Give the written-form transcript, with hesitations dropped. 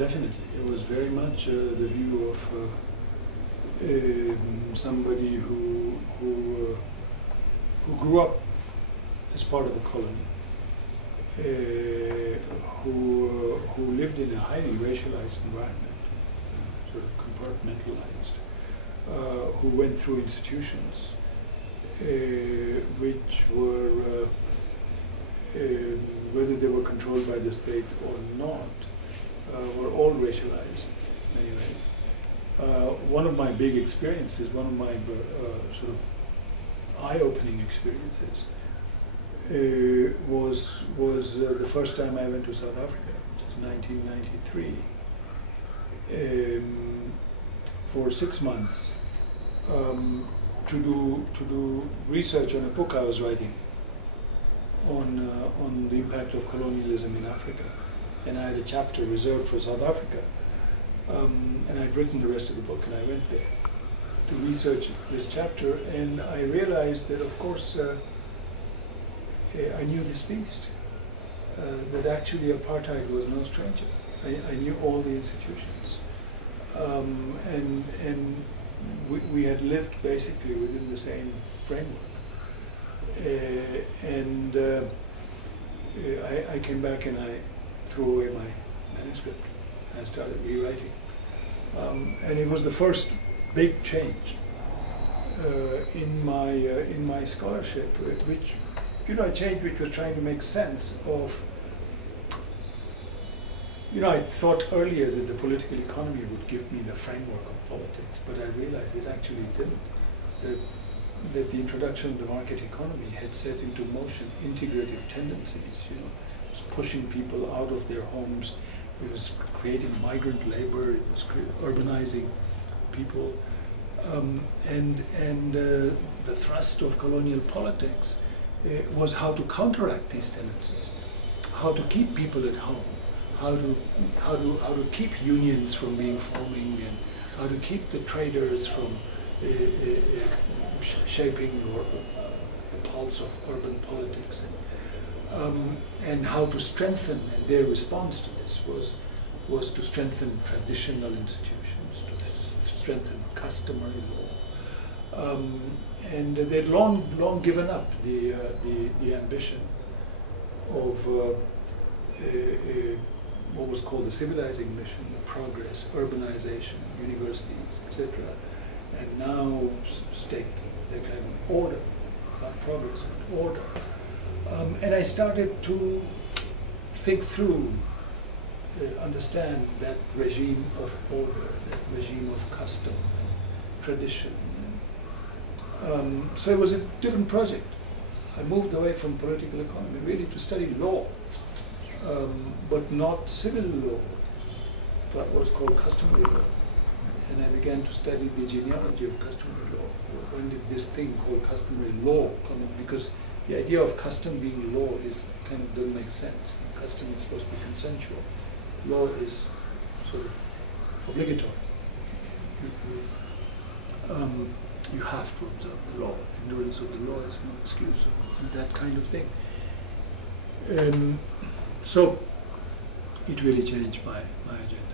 definitely. It was very much the view of somebody who grew up as part of a colony, who lived in a highly racialized environment, sort of compartmentalized, who went through institutions which were, whether they were controlled by the state or not, were all racialized in many ways. One of my big experiences, one of my sort of eye-opening experiences, was the first time I went to South Africa, which is 1993, for 6 months, to do research on a book I was writing on the impact of colonialism in Africa, and I had a chapter reserved for South Africa, and I'd written the rest of the book, and I went there to research this chapter, and I realized that, of course, I knew this beast, that actually apartheid was no stranger. I knew all the institutions, and we had lived basically within the same framework. I came back and I threw away my manuscript and started rewriting. And it was the first big change in my scholarship, which, a change which was trying to make sense of. I thought earlier that the political economy would give me the framework of politics, but I realized it actually didn't. That the introduction of the market economy had set into motion integrative tendencies. It was pushing people out of their homes. It was creating migrant labor. It was urbanizing people, and the thrust of colonial politics was how to counteract these tendencies, how to keep people at home, how to keep unions from forming, and how to keep the traders from shaping the pulse of urban politics, and how to strengthen. And their response to this was to strengthen traditional institutions, to strengthen customary law, and they'd long given up the ambition of what was called the civilizing mission, progress, urbanization, universities, etc., and now staked their claim on order, not progress, but order. And I started to think through, understand that regime of order, that regime of custom and tradition. So it was a different project. I moved away from political economy really to study law, but not civil law, but what's called customary law. And I began to study the genealogy of customary law. When did this thing called customary law come in? Because the idea of custom being law doesn't make sense. Custom is supposed to be consensual. Law is sort of obligatory. You have to observe the law. Ignorance of the law is no excuse, and that kind of thing. So it really changed my agenda.